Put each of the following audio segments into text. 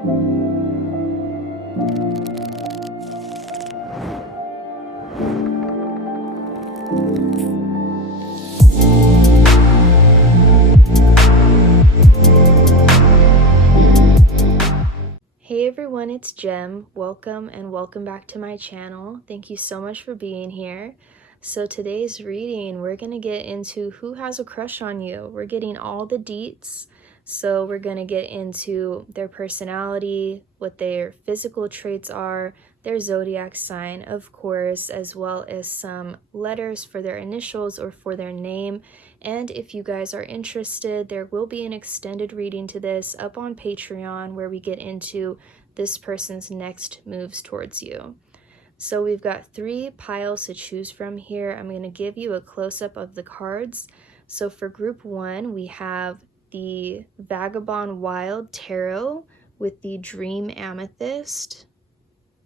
Hey everyone, it's Jem. Welcome and welcome back to my channel. Thank you so much for being here. So today's reading, we're going to get into who has a crush on you. We're getting all the deets. So we're going to get into their personality, what their physical traits are, their zodiac sign, of course, as well as some letters for their initials or for their name. And if you guys are interested, there will be an extended reading to this up on Patreon where we get into this person's next moves towards you. So we've got 3 piles to choose from here. I'm going to give you a close-up of the cards. So for group 1, we have the Vagabond Wild Tarot with the Dream Amethyst.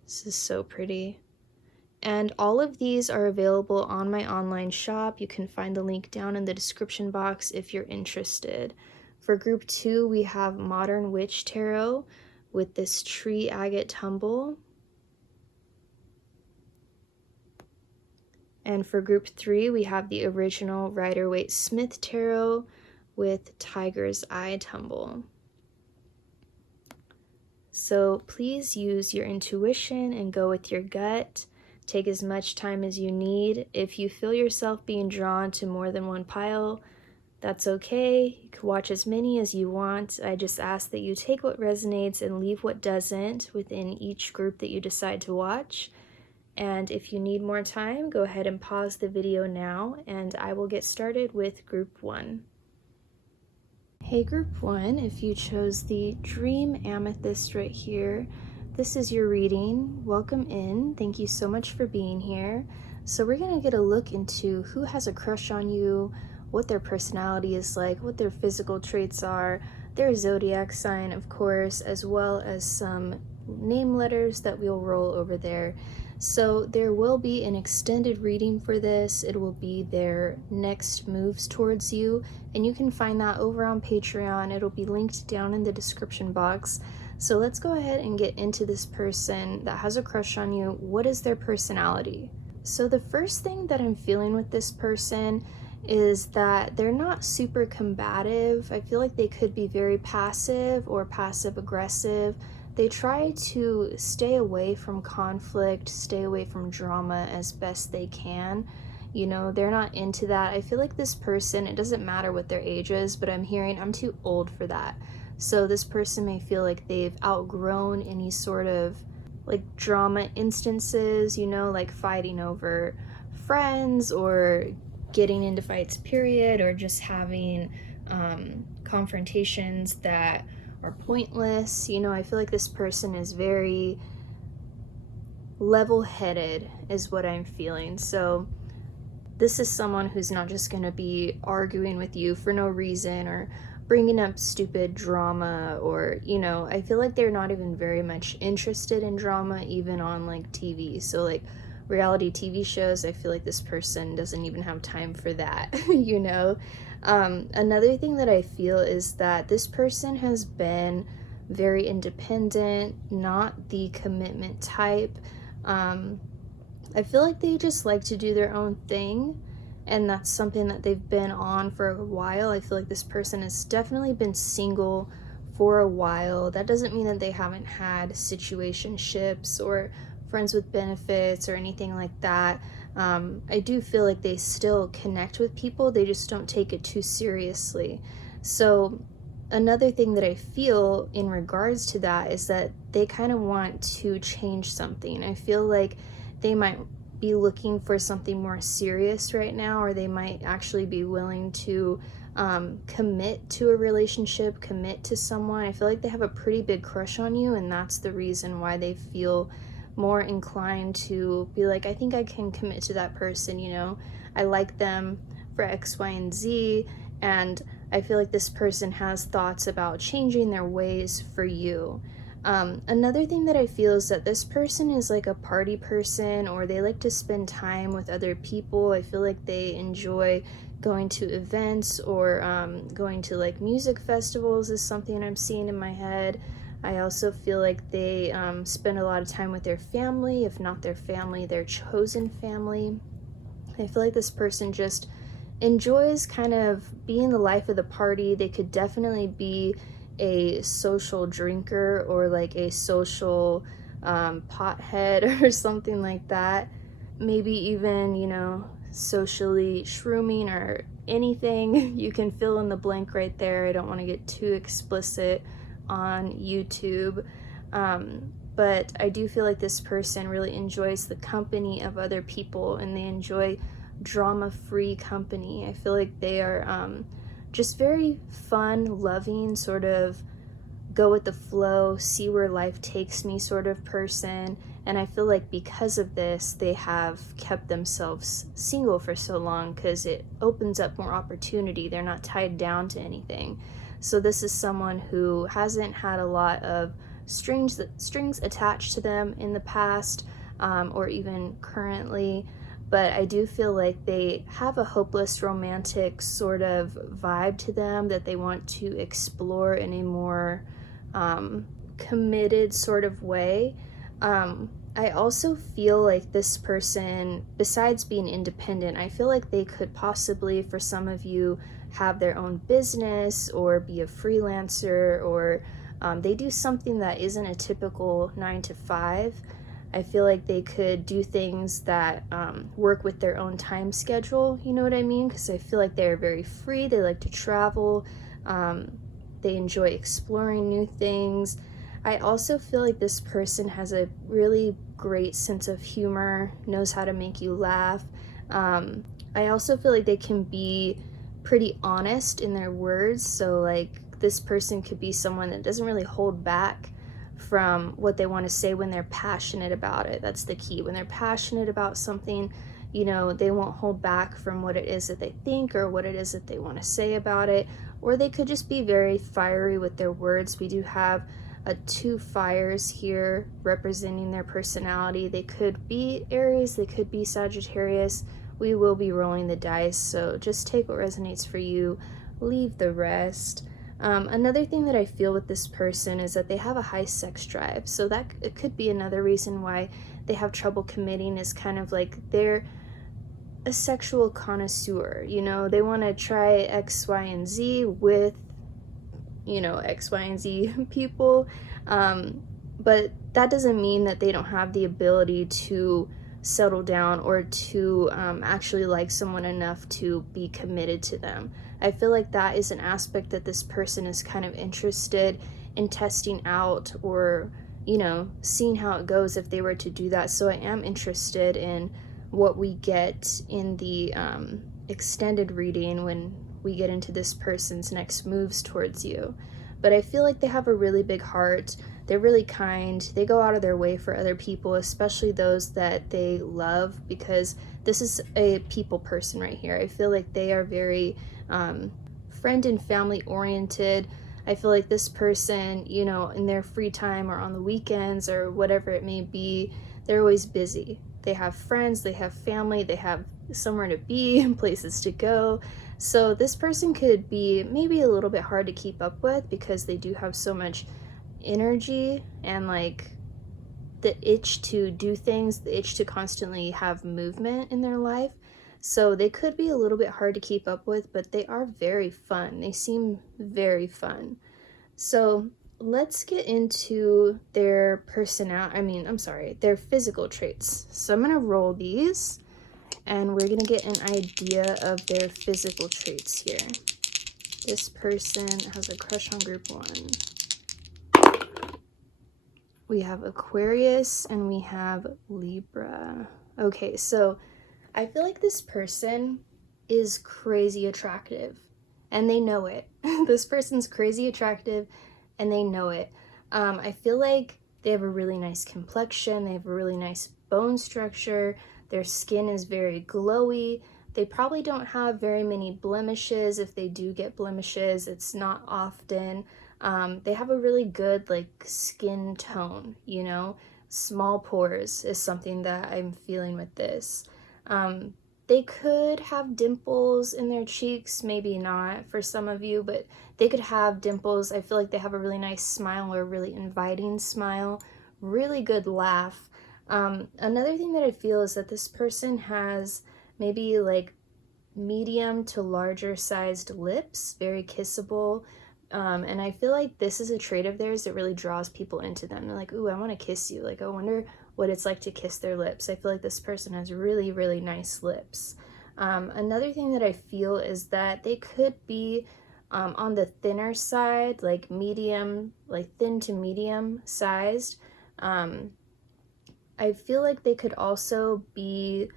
This is so pretty. And all of these are available on my online shop. You can find the link down in the description box if you're interested. For group 2, we have Modern Witch Tarot with this Tree Agate Tumble. And for group 3, we have the original Rider-Waite-Smith Tarot with Tiger's Eye Tumble. So please use your intuition and go with your gut. Take as much time as you need. If you feel yourself being drawn to more than one pile, that's okay. You can watch as many as you want. I just ask that you take what resonates and leave what doesn't within each group that you decide to watch. And if you need more time, go ahead and pause the video now, and I will get started with group 1. Hey group 1, if you chose the Dream Amethyst right here, this is your reading. Welcome in. Thank you so much for being here. So we're going to get a look into who has a crush on you, what their personality is like, what their physical traits are, their zodiac sign, of course, as well as some name letters that we'll roll over there. So there will be an extended reading for this. It will be their next moves towards you, and you can find that over on Patreon. It'll be linked down in the description box. So let's go ahead and get into this person that has a crush on you. What is their personality? So the first thing that I'm feeling with this person is that they're not super combative. I feel like they could be very passive or passive aggressive. They try to stay away from conflict, stay away from drama as best they can. You know, they're not into that. I feel like this person, it doesn't matter what their age is, but I'm hearing I'm too old for that. So this person may feel like they've outgrown any sort of like drama instances, you know, like fighting over friends or getting into fights, period, or just having confrontations that are pointless. You know, I feel like this person is very level-headed is what I'm feeling. So this is someone who's not just going to be arguing with you for no reason or bringing up stupid drama, or, you know, I feel like they're not even very much interested in drama, even on like TV. So like reality TV shows, I feel like this person doesn't even have time for that, you know. Another thing that I feel is that this person has been very independent, not the commitment type. I feel like they just like to do their own thing, and that's something that they've been on for a while. I feel like this person has definitely been single for a while. That doesn't mean that they haven't had situationships or friends with benefits or anything like that. I do feel like they still connect with people, they just don't take it too seriously. So another thing that I feel in regards to that is that they kind of want to change something. I feel like they might be looking for something more serious right now, or they might actually be willing to commit to a relationship, commit to someone. I feel like they have a pretty big crush on you, and that's the reason why they feel more inclined to be like, I think I can commit to that person, you know, I like them for X, Y, and Z, and I feel like this person has thoughts about changing their ways for you. Another thing that I feel is that this person is like a party person, or they like to spend time with other people. I feel like they enjoy going to events, or going to like music festivals is something I'm seeing in my head. I also feel like they spend a lot of time with their family, if not their family, their chosen family. I feel like this person just enjoys kind of being the life of the party. They could definitely be a social drinker or like a social pothead or something like that. Maybe even, socially shrooming or anything. You can fill in the blank right there. I don't want to get too explicit on YouTube. But I do feel like this person really enjoys the company of other people, and they enjoy drama-free company. I feel like they are just very fun, loving, sort of go with the flow, see where life takes me sort of person. And I feel like because of this, they have kept themselves single for so long because it opens up more opportunity. They're not tied down to anything. So this is someone who hasn't had a lot of strings attached to them in the past, or even currently. But I do feel like they have a hopeless romantic sort of vibe to them that they want to explore in a more committed sort of way. I also feel like this person, besides being independent, I feel like they could possibly, for some of you, have their own business or be a freelancer, or they do something that isn't a typical 9 to 5. I feel like they could do things that work with their own time schedule, you know what I mean? Because I feel like they're very free, they like to travel, they enjoy exploring new things. I also feel like this person has a really great sense of humor, knows how to make you laugh. I also feel like they can be pretty honest in their words, so like this person could be someone that doesn't really hold back from what they want to say when they're passionate about it. That's the key. When they're passionate about something, they won't hold back from what it is that they think or what it is that they want to say about it. Or they could just be very fiery with their words. We do have 2 fires here representing their personality. They could be Aries, they could be Sagittarius. We will be rolling the dice, so just take what resonates for you, leave the rest. Another thing that I feel with this person is that they have a high sex drive, so that it could be another reason why they have trouble committing, is kind of like they're a sexual connoisseur. They want to try X, Y, and Z with X, Y, and Z people, but that doesn't mean that they don't have the ability to settle down or to actually like someone enough to be committed to them. I feel like that is an aspect that this person is kind of interested in testing out, or seeing how it goes if they were to do that. So I am interested in what we get in the extended reading when we get into this person's next moves towards you. But I feel like they have a really big heart. They're really kind. They go out of their way for other people, especially those that they love, because this is a people person right here. I feel like they are very friend and family oriented. I feel like this person, in their free time or on the weekends or whatever it may be, they're always busy. They have friends, they have family, they have somewhere to be and places to go. So this person could be maybe a little bit hard to keep up with because they do have so much energy and like the itch to do things, the itch to constantly have movement in their life. So they could be a little bit hard to keep up with, but they are very fun. They seem very fun. So let's get into their their physical traits. So I'm gonna roll these and we're gonna get an idea of their physical traits here. This person has a crush on group 1. We have Aquarius and we have Libra. Okay, so I feel like this person is crazy attractive and they know it. This person's crazy attractive and they know it. I feel like they have a really nice complexion, they have a really nice bone structure, their skin is very glowy. They probably don't have very many blemishes. If they do get blemishes, it's not often. They have a really good like skin tone, small pores is something that I'm feeling with this. They could have dimples in their cheeks, maybe not for some of you, but They could have dimples. I feel like they have a really nice smile or a really inviting smile, really good laugh. Another thing that I feel is that this person has maybe like medium to larger sized lips, very kissable. And I feel like this is a trait of theirs that really draws people into them. They're like, ooh, I want to kiss you. Like, I wonder what it's like to kiss their lips. I feel like this person has really, really nice lips. Another thing that I feel is that they could be on the thinner side, like medium, like thin to medium sized. I feel like they could also be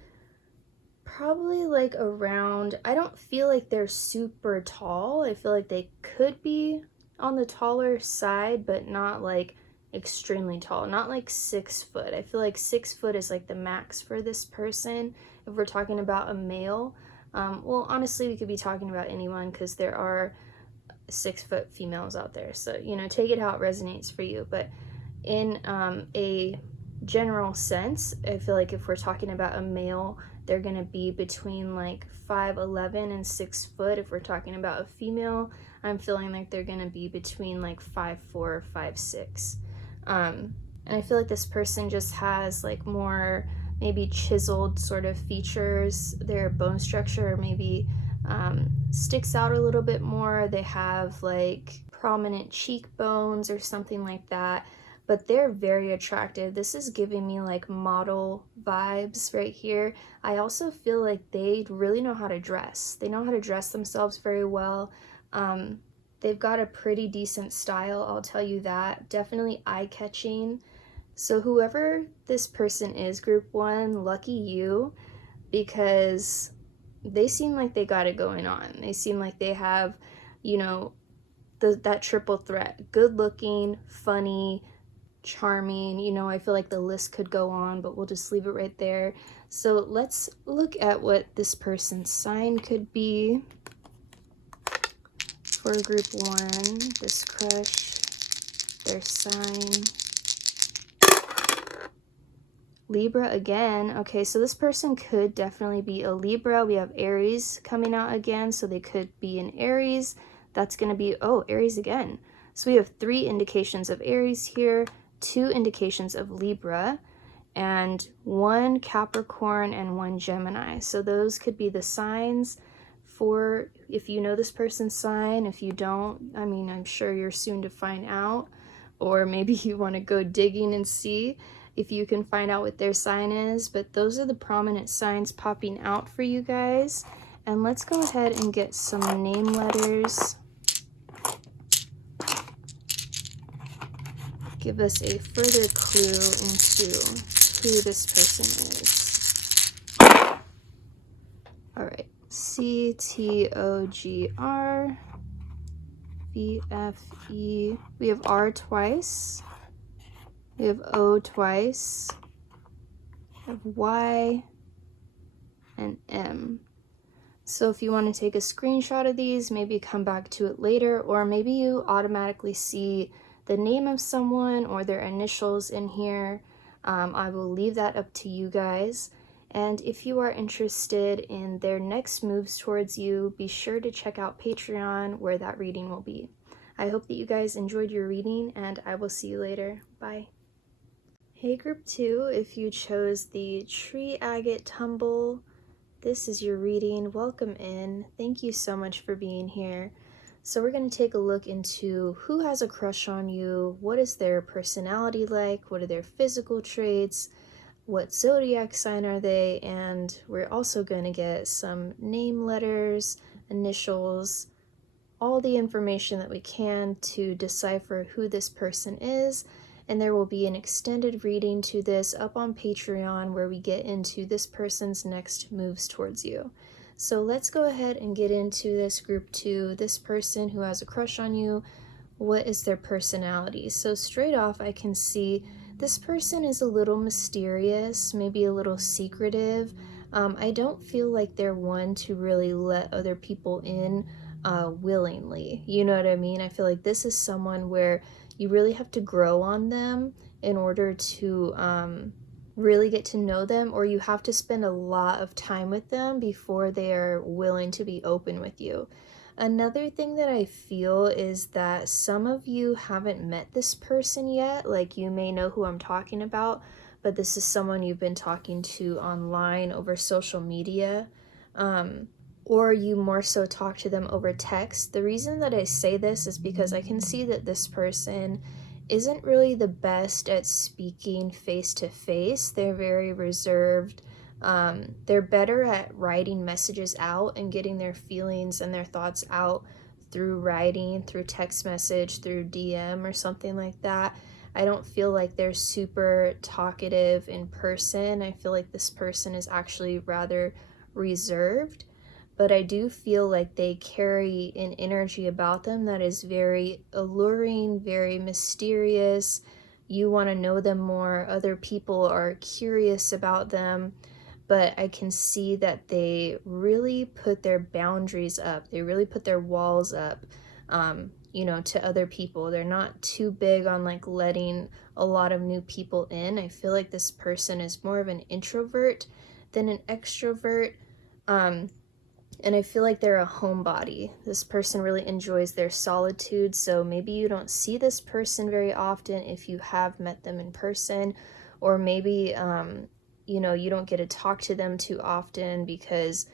probably like around, I don't feel like they're super tall. I feel like they could be on the taller side, but not like extremely tall, not like 6 foot. I feel like 6 foot is like the max for this person if we're talking about a male. Well, honestly, we could be talking about anyone because there are 6 foot females out there. So, you know, take it how it resonates for you. But in a general sense, I feel like if we're talking about a male, they're going to be between like 5'11" and 6 foot. If we're talking about a female, I'm feeling like they're going to be between like 5'4", 5'6". And I feel like this person just has like more maybe chiseled sort of features. Their bone structure maybe sticks out a little bit more. They have like prominent cheekbones or something like that, but they're very attractive. This is giving me like model vibes right here. I also feel like they really know how to dress. They know how to dress themselves very well. They've got a pretty decent style, I'll tell you that. Definitely eye-catching. So whoever this person is, group 1, lucky you, because they seem like they got it going on. They seem like they have, you know, that triple threat. Good looking, funny, charming. You know, I feel like the list could go on, but we'll just leave it right there. So let's look at what this person's sign could be for group 1, this crush, their sign. Libra again. Okay, so this person could definitely be a Libra. We have Aries coming out again, so they could be an Aries. That's going to be, oh, Aries again. So we have 3 indications of Aries here, 2 indications of Libra, and 1 Capricorn and 1 Gemini. So those could be the signs for if you know this person's sign. If you don't, I mean, I'm sure you're soon to find out, or maybe you want to go digging and see if you can find out what their sign is. But those are the prominent signs popping out for you guys. And let's go ahead and get some name letters. Give us a further clue into who this person is. All right, CTOGR, VFE. We have R twice. We have O twice. We have Y and M. So if you want to take a screenshot of these, maybe come back to it later, or maybe you automatically see the name of someone or their initials in here. I will leave that up to you guys. And if you are interested in their next moves towards you, be sure to check out Patreon where that reading will be. I hope that you guys enjoyed your reading, and I will see you later. Bye. Hey group 2, if you chose the tree agate tumble, this is your reading. Welcome in. Thank you so much for being here. So we're going to take a look into who has a crush on you, what is their personality like, what are their physical traits, what zodiac sign are they, and we're also going to get some name letters, initials, all the information that we can to decipher who this person is. And there will be an extended reading to this up on Patreon where we get into this person's next moves towards you. So let's go ahead and get into this group 2, this person who has a crush on you. What is their personality? So straight off, I can see this person is a little mysterious, maybe a little secretive. I don't feel like they're one to really let other people in willingly. You know what I mean? I feel like this is someone where you really have to grow on them in order to really get to know them, or you have to spend a lot of time with them before they are willing to be open with you. Another thing that I feel is that some of you haven't met this person yet. Like, you may know who I'm talking about, but this is someone you've been talking to online over social media. Or you more so talk to them over text. The reason that I say this is because I can see that this person isn't really the best at speaking face to face. They're very reserved. They're better at writing messages out and getting their feelings and their thoughts out through writing, through text message, through DM or something like that. I don't feel like they're super talkative in person. I feel like this person is actually rather reserved, but I do feel like they carry an energy about them that is very alluring, very mysterious. You want to know them more. Other people are curious about them, but I can see that they really put their boundaries up. They really put their walls up, to other people. They're not too big on like letting a lot of new people in. I feel like this person is more of an introvert than an extrovert. And I feel like they're a homebody. This person really enjoys their solitude, so maybe you don't see this person very often if you have met them in person, or maybe, you don't get to talk to them too often because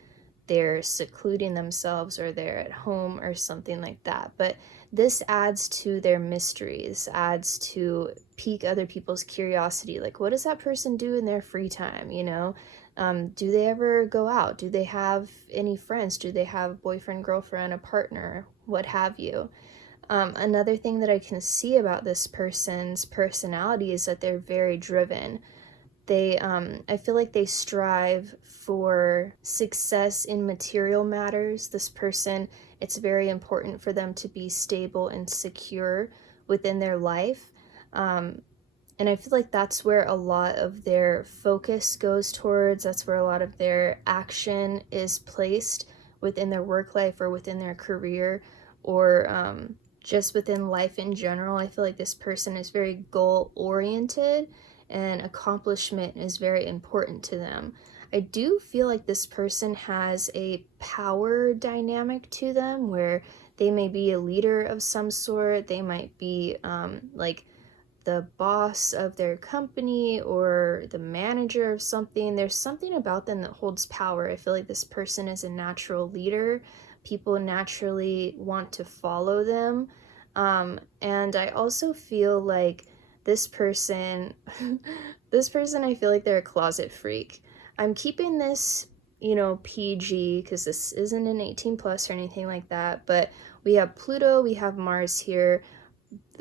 they're secluding themselves or they're at home or something like that. But this adds to their mysteries, adds to pique other people's curiosity. Like, what does that person do in their free time, do they ever go out? Do they have any friends? Do they have a boyfriend, girlfriend, a partner, what have you? Another thing that I can see about this person's personality is that they're very driven. I feel like they strive for success in material matters. This person, it's very important for them to be stable and secure within their life. And I feel like that's where a lot of their focus goes towards. That's where a lot of their action is placed within their work life or within their career, or just within life in general. I feel like this person is very goal oriented and accomplishment is very important to them. I do feel like this person has a power dynamic to them where they may be a leader of some sort. They might be like the boss of their company or the manager of something. There's something about them that holds power. I feel like this person is a natural leader. People naturally want to follow them. And I also feel like this person, I feel like they're a closet freak. I'm keeping this, PG because this isn't an 18 plus or anything like that. But we have Pluto, we have Mars here.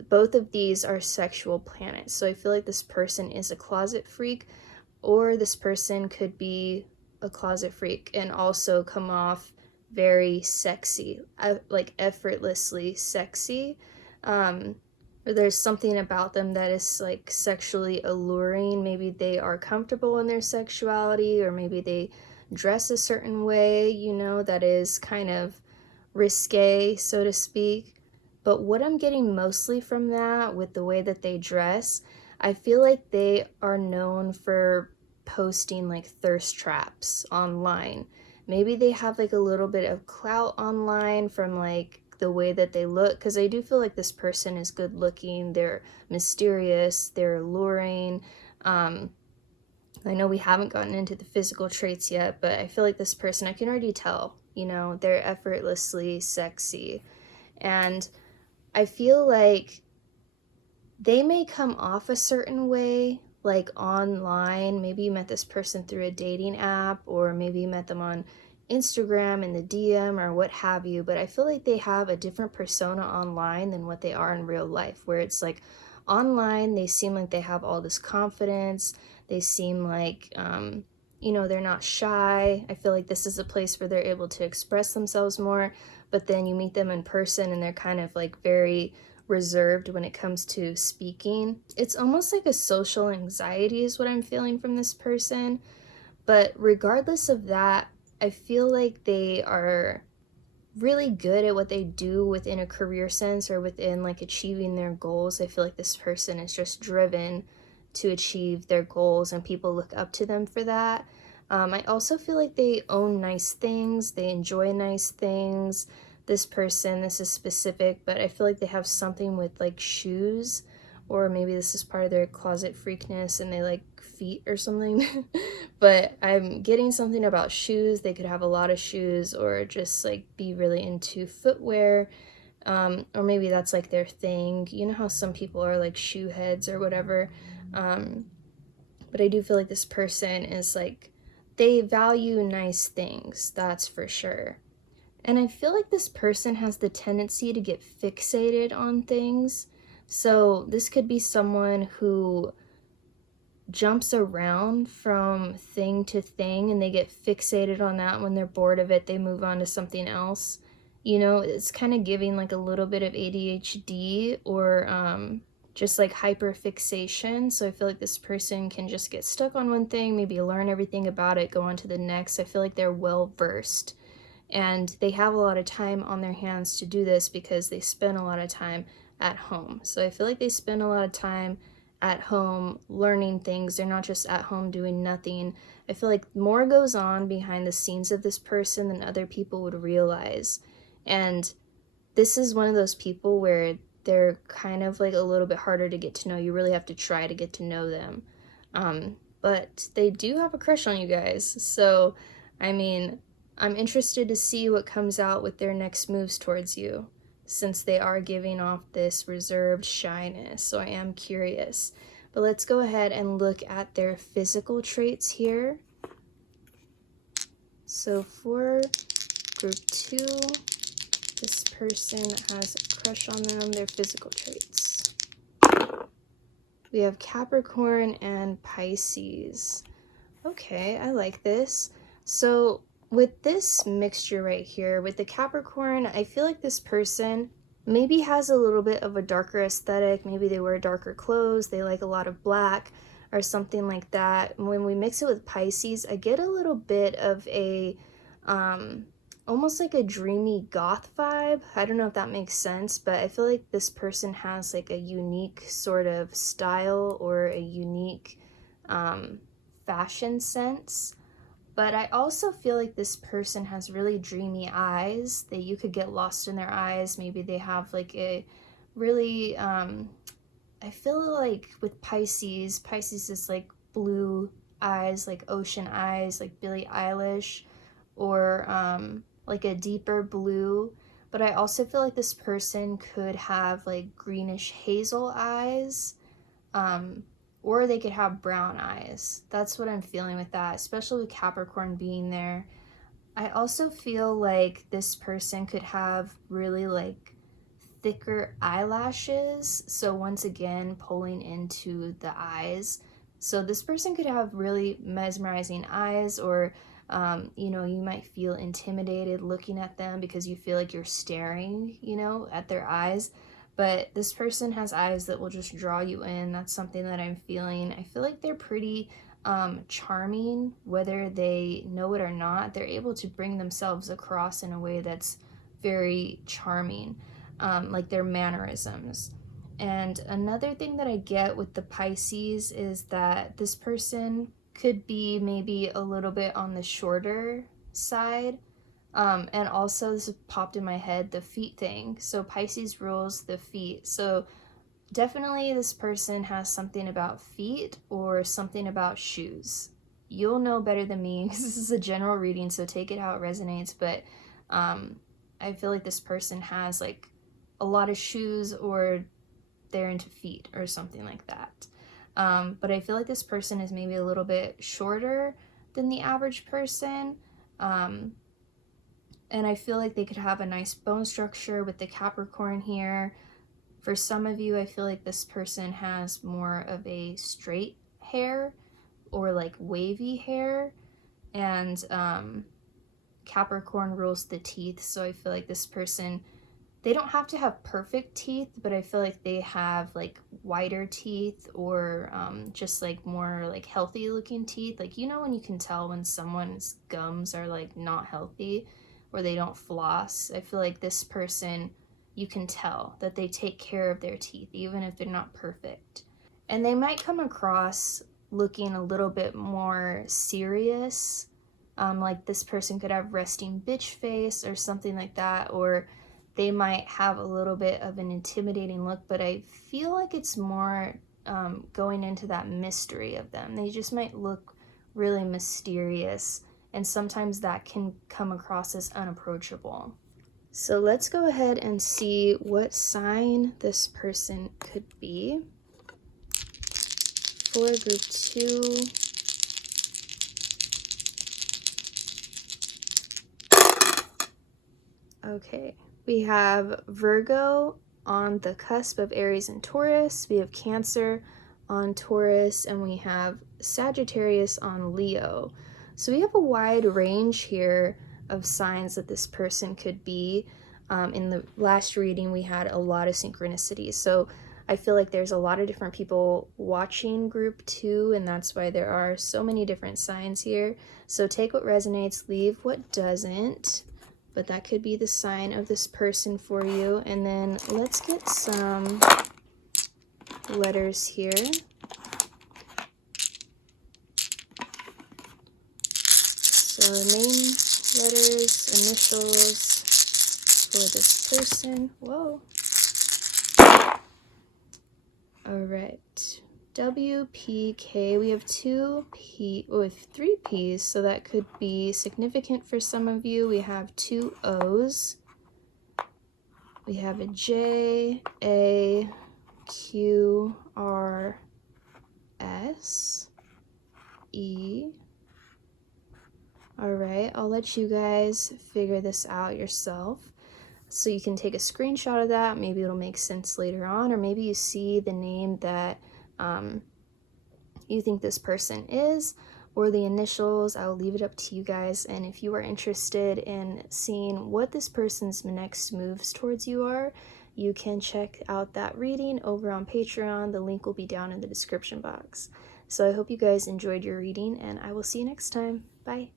Both of these are sexual planets. So I feel like this person is a closet freak, or this person could be a closet freak and also come off very sexy, like effortlessly sexy. Or there's something about them that is like sexually alluring. Maybe they are comfortable in their sexuality, or maybe they dress a certain way, that is kind of risque, so to speak. But what I'm getting mostly from that, with the way that they dress, I feel like they are known for posting like thirst traps online. Maybe they have like a little bit of clout online from like the way that they look, because I do feel like this person is good looking, they're mysterious, they're alluring. I know we haven't gotten into the physical traits yet, but I feel like this person, I can already tell, they're effortlessly sexy. And I feel like they may come off a certain way, like online. Maybe you met this person through a dating app, or maybe you met them on Instagram in the DM or what have you. But I feel like they have a different persona online than what they are in real life, where it's like online, they seem like they have all this confidence. They seem like, they're not shy. I feel like this is a place where they're able to express themselves more. But then you meet them in person and they're kind of like very reserved when it comes to speaking. It's almost like a social anxiety is what I'm feeling from this person. But regardless of that, I feel like they are really good at what they do within a career sense or within like achieving their goals. I feel like this person is just driven to achieve their goals and people look up to them for that. I also feel like they own nice things, they enjoy nice things, this person, this is specific, but I feel like they have something with like shoes, or maybe this is part of their closet freakness and they like feet or something. But I'm getting something about shoes. They could have a lot of shoes or just like be really into footwear. Or maybe that's like their thing. You know how some people are like shoe heads or whatever. But I do feel like this person is like, they value nice things, that's for sure. And I feel like this person has the tendency to get fixated on things. So this could be someone who jumps around from thing to thing and they get fixated on that. When they're bored of it, they move on to something else. You know, it's kind of giving like a little bit of ADHD or just like hyperfixation. So I feel like this person can just get stuck on one thing, maybe learn everything about it, go on to the next. I feel like they're well versed and they have a lot of time on their hands to do this because they spend a lot of time at home. So I feel like they spend a lot of time at home learning things. They're not just at home doing nothing. I feel like more goes on behind the scenes of this person than other people would realize. And this is one of those people where they're kind of like a little bit harder to get to know. You really have to try to get to know them. But they do have a crush on you guys. So, I mean, I'm interested to see what comes out with their next moves towards you, since they are giving off this reserved shyness. So I am curious. But let's go ahead and look at their physical traits here. So for group 2, this person has a crush on them, their physical traits. We have Capricorn and Pisces. Okay, I like this. So with this mixture right here, with the Capricorn, I feel like this person maybe has a little bit of a darker aesthetic. Maybe they wear darker clothes, they like a lot of black or something like that. When we mix it with Pisces, I get a little bit of a almost like a dreamy goth vibe. I don't know if that makes sense, but I feel like this person has like a unique sort of style or a unique fashion sense. But I also feel like this person has really dreamy eyes, that you could get lost in their eyes. Maybe they have like a really I feel like with Pisces is like blue eyes, like ocean eyes, like Billie Eilish, or like a deeper blue. But I also feel like this person could have like greenish hazel eyes, or they could have brown eyes. That's what I'm feeling with that, especially with Capricorn being there. I also feel like this person could have really like thicker eyelashes, so once again pulling into the eyes. So this person could have really mesmerizing eyes, or you know, you might feel intimidated looking at them because you feel like you're staring, you know, at their eyes. But this person has eyes that will just draw you in. That's something that I'm feeling. I feel like they're pretty charming, whether they know it or not. They're able to bring themselves across in a way that's very charming, like their mannerisms. And another thing that I get with the Pisces is that this person could be maybe a little bit on the shorter side. And also, this popped in my head, the feet thing. So Pisces rules the feet. So definitely this person has something about feet or something about shoes. You'll know better than me because this is a general reading, so take it how it resonates. But I feel like this person has like a lot of shoes, or they're into feet or something like that. But I feel like this person is maybe a little bit shorter than the average person. And I feel like they could have a nice bone structure with the Capricorn here. For some of you, I feel like this person has more of a straight hair or like wavy hair. And Capricorn rules the teeth, so I feel like this person, they don't have to have perfect teeth, but I feel like they have like whiter teeth, or just like more like healthy looking teeth. Like, you know, when you can tell when someone's gums are like not healthy or they don't floss, I feel like this person, you can tell that they take care of their teeth even if they're not perfect. And they might come across looking a little bit more serious Like this person could have resting bitch face or something like that, or they might have a little bit of an intimidating look, but I feel like it's more going into that mystery of them. They just might look really mysterious, and sometimes that can come across as unapproachable. So let's go ahead and see what sign this person could be. For group 2, okay, we have Virgo on the cusp of Aries and Taurus, we have Cancer on Taurus, and we have Sagittarius on Leo. So we have a wide range here of signs that this person could be. In the last reading, we had a lot of synchronicities. So I feel like there's a lot of different people watching group 2, and that's why there are so many different signs here. So take what resonates, leave what doesn't. But that could be the sign of this person for you. And then let's get some letters here. So name, letters, initials for this person. Whoa. All right. W, P, K. We have 3 P's, so that could be significant for some of you. We have 2 O's. We have a J, A, Q, R, S, E. All right, I'll let you guys figure this out yourself. So you can take a screenshot of that. Maybe it'll make sense later on, or maybe you see the name that you think this person is, or the initials. I'll leave it up to you guys. And if you are interested in seeing what this person's next moves towards you are, you can check out that reading over on Patreon. The link will be down in the description box. So I hope you guys enjoyed your reading, and I will see you next time. Bye.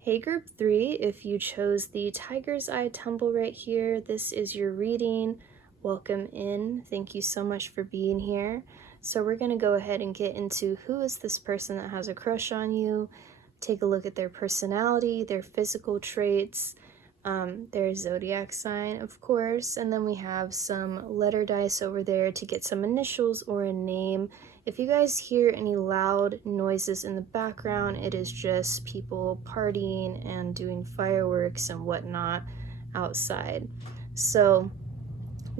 Hey group 3, if you chose the Tiger's Eye tumble right here, this is your reading. Welcome in. Thank you so much for being here. So we're going to go ahead and get into who is this person that has a crush on you. Take a look at their personality, their physical traits, their zodiac sign, of course, and then we have some letter dice over there to get some initials or a name. If you guys hear any loud noises in the background, it is just people partying and doing fireworks and whatnot outside. So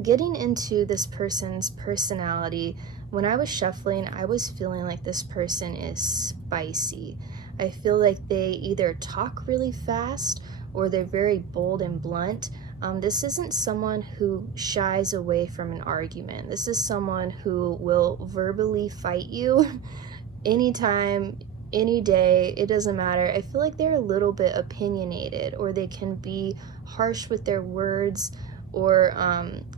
getting into this person's personality, when I was shuffling, I was feeling like this person is spicy. I feel like they either talk really fast or they're very bold and blunt. This isn't someone who shies away from an argument. This is someone who will verbally fight you anytime, any day, it doesn't matter. I feel like they're a little bit opinionated, or they can be harsh with their words, or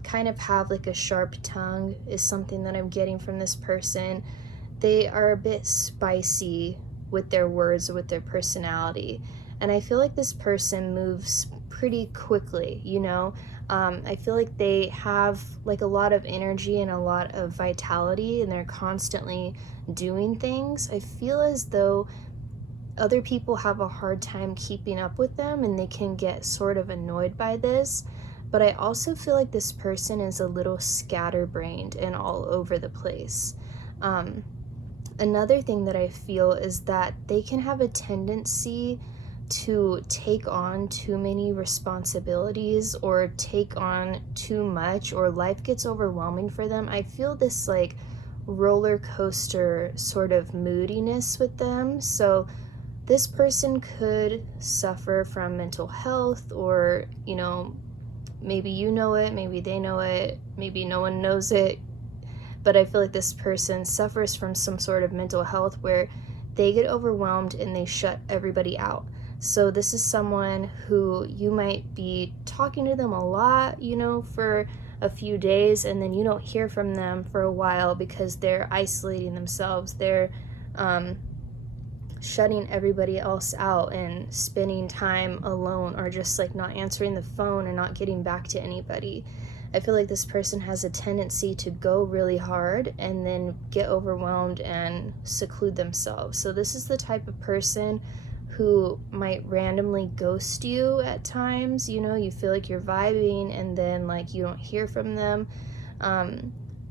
kind of have like a sharp tongue is something that I'm getting from this person. They are a bit spicy with their words, with their personality. And I feel like this person moves pretty quickly, you know? I feel like they have like a lot of energy and a lot of vitality, and they're constantly doing things. I feel as though other people have a hard time keeping up with them, and they can get sort of annoyed by this. But I also feel like this person is a little scatterbrained and all over the place. Another thing that I feel is that they can have a tendency to take on too many responsibilities, or take on too much, or life gets overwhelming for them. I feel this like roller coaster sort of moodiness with them. So this person could suffer from mental health, or, you know, maybe you know it, maybe they know it, maybe no one knows it. But I feel like this person suffers from some sort of mental health where they get overwhelmed and they shut everybody out. So this is someone who you might be talking to them a lot, you know, for a few days, and then you don't hear from them for a while because they're isolating themselves. They're shutting everybody else out and spending time alone, or just like not answering the phone or not getting back to anybody. I feel like this person has a tendency to go really hard and then get overwhelmed and seclude themselves. So this is the type of person who might randomly ghost you at times. You know, you feel like you're vibing and then like you don't hear from them.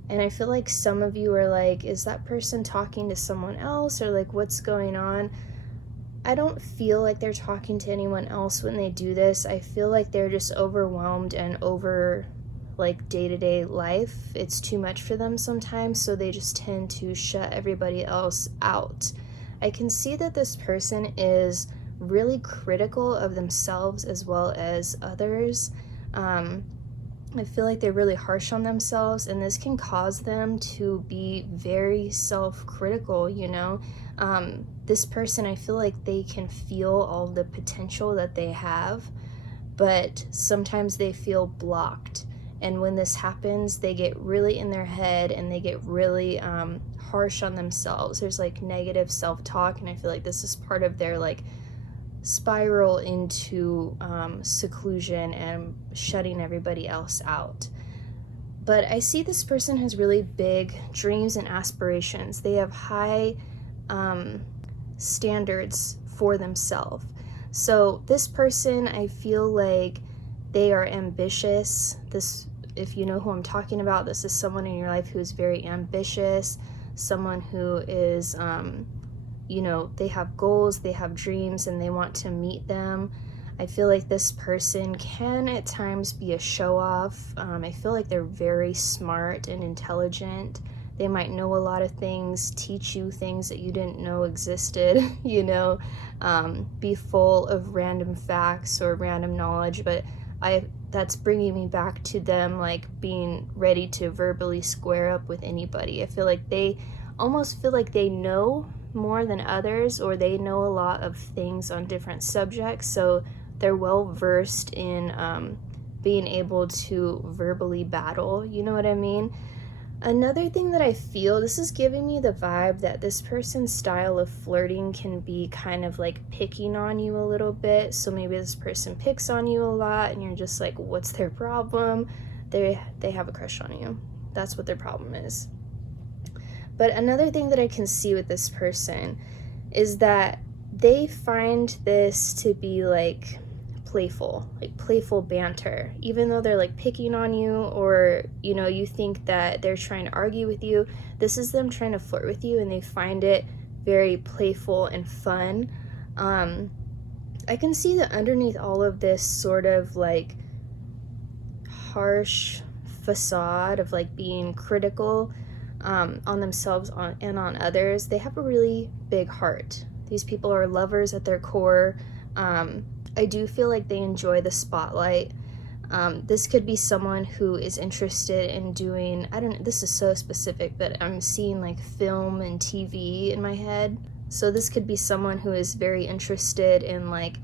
And I feel like some of you are like, is that person talking to someone else, or like what's going on? I don't feel like they're talking to anyone else when they do this. I feel like they're just overwhelmed and over like day-to-day life. It's too much for them sometimes, so they just tend to shut everybody else out. I can see that this person is really critical of themselves as well as others. I feel like they're really harsh on themselves, and this can cause them to be very self-critical, you know. This person, I feel like they can feel all the potential that they have, but sometimes they feel blocked. And when this happens, they get really in their head and they get really harsh on themselves. There's like negative self-talk, and I feel like this is part of their like spiral into seclusion and shutting everybody else out. But I see this person has really big dreams and aspirations. They have high standards for themselves. So this person, I feel like they are ambitious. This, if you know who I'm talking about, this is someone in your life who is very ambitious, someone who is you know, they have goals, they have dreams, and they want to meet them. I feel like this person can at times be a show-off. I feel like they're very smart and intelligent. They might know a lot of things, teach you things that you didn't know existed, you know, be full of random facts or random knowledge, but that's bringing me back to them like being ready to verbally square up with anybody. I feel like they almost feel like they know more than others, or they know a lot of things on different subjects, so they're well versed in being able to verbally battle, you know what I mean? Another thing that I feel, this is giving me the vibe that this person's style of flirting can be kind of like picking on you a little bit. So maybe this person picks on you a lot and you're just like, what's their problem? They have a crush on you. That's what their problem is. But another thing that I can see with this person is that they find this to be like playful banter, even though they're like picking on you, or you know, you think that they're trying to argue with you. This is them trying to flirt with you, and they find it very playful and fun. I can see that underneath all of this sort of like harsh facade of like being critical on themselves and on others, they have a really big heart. These people are lovers at their core. I do feel like they enjoy the spotlight. This could be someone who is interested in doing, I don't know, this is so specific, but I'm seeing like film and TV in my head. So this could be someone who is very interested in like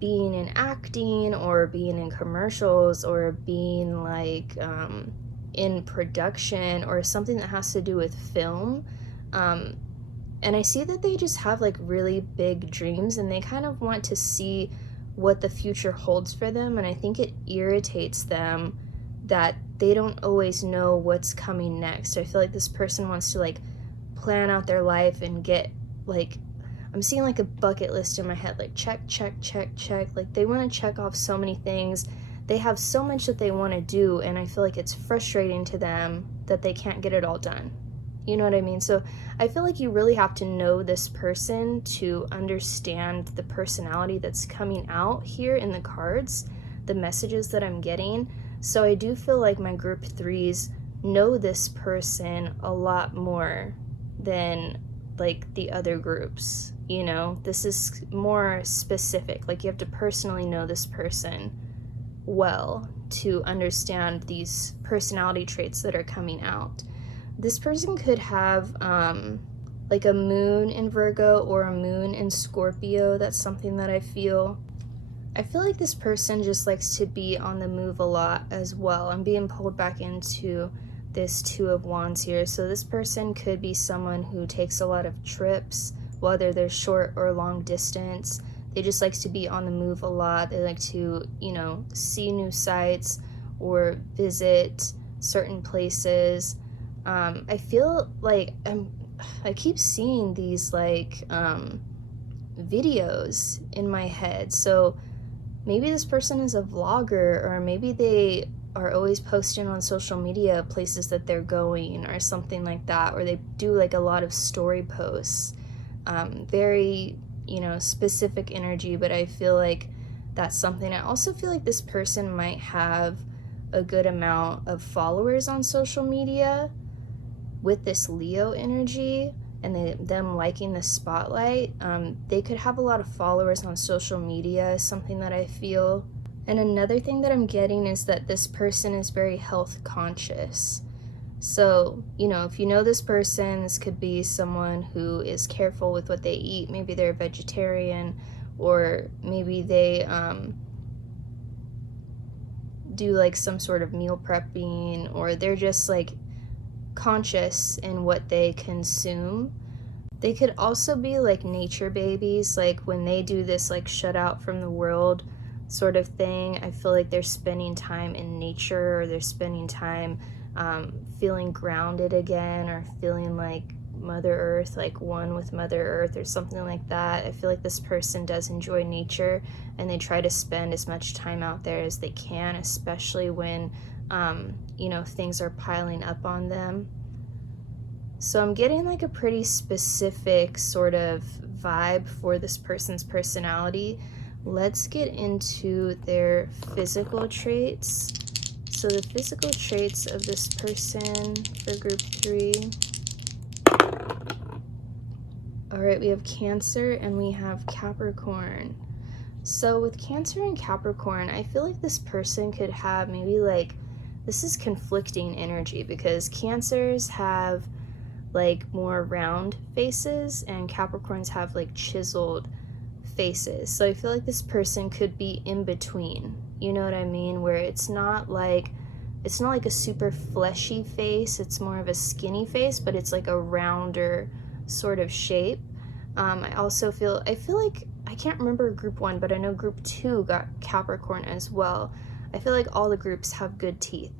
being in acting, or being in commercials, or being like in production, or something that has to do with film. And I see that they just have like really big dreams, and they kind of want to see what the future holds for them. And I think it irritates them that they don't always know what's coming next. I feel like this person wants to like plan out their life and get like, I'm seeing like a bucket list in my head, like check, check, check, check. Like they want to check off so many things. They have so much that they want to do, and I feel like it's frustrating to them that they can't get it all done. You know what I mean? So I feel like you really have to know this person to understand the personality that's coming out here in the cards, the messages that I'm getting. So I do feel like my group threes know this person a lot more than like the other groups, you know? This is more specific. Like you have to personally know this person well to understand these personality traits that are coming out. This person could have like a moon in Virgo or a moon in Scorpio. That's something that I feel. I feel like this person just likes to be on the move a lot as well. I'm being pulled back into this Two of Wands here. So this person could be someone who takes a lot of trips, whether they're short or long distance. They just like to be on the move a lot. They like to, you know, see new sights or visit certain places. I feel like I keep seeing these like videos in my head. So maybe this person is a vlogger, or maybe they are always posting on social media places that they're going or something like that, or they do like a lot of story posts. Very, specific energy, but I feel like that's something. I also feel like this person might have a good amount of followers on social media with this Leo energy, and them liking the spotlight. They could have a lot of followers on social media, something that I feel. And another thing that I'm getting is that this person is very health conscious. So, if you know this person, this could be someone who is careful with what they eat. Maybe they're a vegetarian, or maybe they do like some sort of meal prepping, or they're just like conscious in what they consume. They could also be like nature babies, like when they do this like shut out from the world sort of thing. I feel like they're spending time in nature, or they're spending time feeling grounded again, or feeling like Mother Earth, like one with Mother Earth or something like that. I feel like this person does enjoy nature, and they try to spend as much time out there as they can, especially when things are piling up on them. So I'm getting like a pretty specific sort of vibe for this person's personality. Let's get into their physical traits. So the physical traits of this person for group 3. All right, we have Cancer and we have Capricorn. So with Cancer and Capricorn, I feel like this person could have maybe like, this is conflicting energy, because Cancers have like more round faces and Capricorns have like chiseled faces. So I feel like this person could be in between, you know what I mean, where it's not like a super fleshy face, it's more of a skinny face, but it's like a rounder sort of shape. I feel like, I can't remember group 1, but I know group 2 got Capricorn as well. I feel like all the groups have good teeth,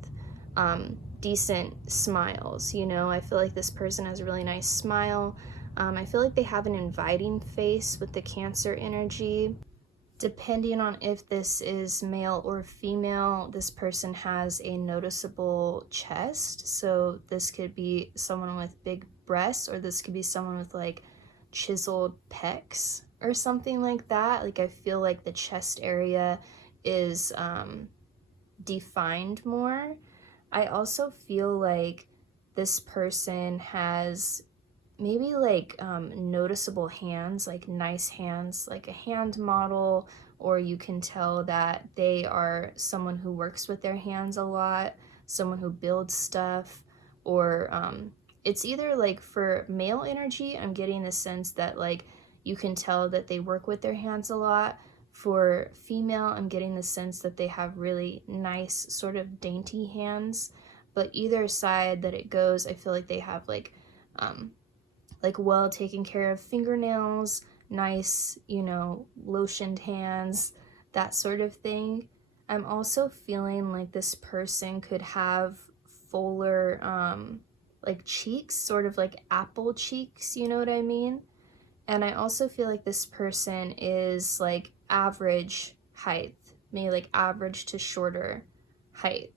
decent smiles, I feel like this person has a really nice smile. I feel like they have an inviting face with the Cancer energy. Depending on if this is male or female, this person has a noticeable chest. So this could be someone with big breasts, or this could be someone with like chiseled pecs or something like that. Like I feel like the chest area is defined more. I also feel like this person has maybe like noticeable hands, like nice hands, like a hand model, or you can tell that they are someone who works with their hands a lot, someone who builds stuff, or it's either like for male energy, I'm getting the sense that like you can tell that they work with their hands a lot. For female, I'm getting the sense that they have really nice sort of dainty hands. But either side that it goes, I feel like they have like well taken care of fingernails, nice, lotioned hands, that sort of thing. I'm also feeling like this person could have fuller like cheeks, sort of like apple cheeks, you know what I mean? And I also feel like this person is like average height, maybe like average to shorter height.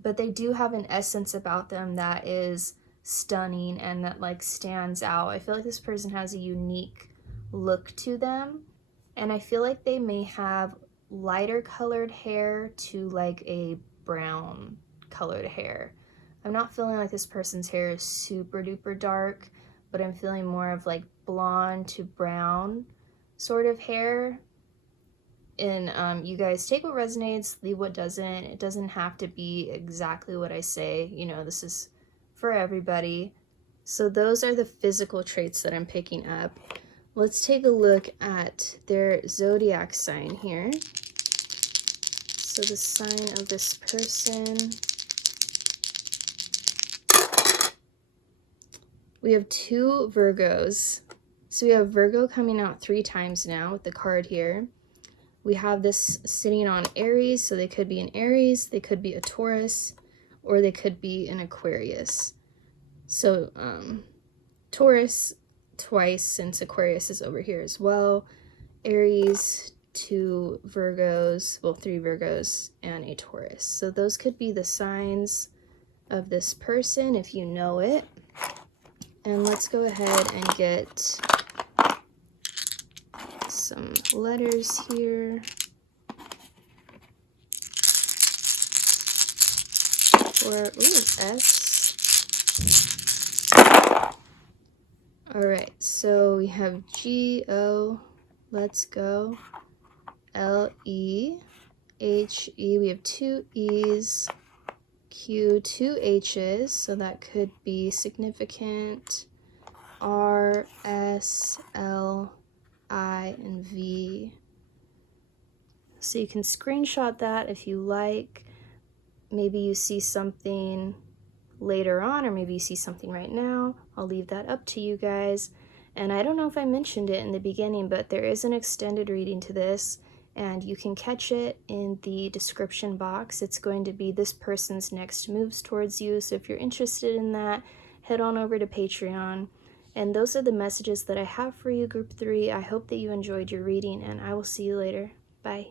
But they do have an essence about them that is stunning and that like stands out. I feel like this person has a unique look to them, and I feel like they may have lighter colored hair to like a brown colored hair. I'm not feeling like this person's hair is super duper dark, but I'm feeling more of like blonde to brown sort of hair. And you guys take what resonates, leave what doesn't. It doesn't have to be exactly what I say, this is for everybody. So those are the physical traits that I'm picking up. Let's take a look at their zodiac sign here. So the sign of this person. We have 2 Virgos. So we have Virgo coming out 3 times now with the card here. We have this sitting on Aries, so they could be an Aries, they could be a Taurus, or they could be an Aquarius. So Taurus twice since Aquarius is over here as well. Aries, 2 Virgos, well, 3 Virgos, and a Taurus. So those could be the signs of this person if you know it. And let's go ahead and get some letters here. For, S. Alright, so we have G-O, let's go, L-E, H-E, we have 2 E's, Q, 2 H's, so that could be significant, R, S, L, I, and V. So you can screenshot that if you like. Maybe you see something later on, or maybe you see something right now. I'll leave that up to you guys. And I don't know if I mentioned it in the beginning, but there is an extended reading to this, and you can catch it in the description box. It's going to be this person's next moves towards you. So if you're interested in that, head on over to Patreon. And those are the messages that I have for you, Group 3. I hope that you enjoyed your reading, and I will see you later. Bye.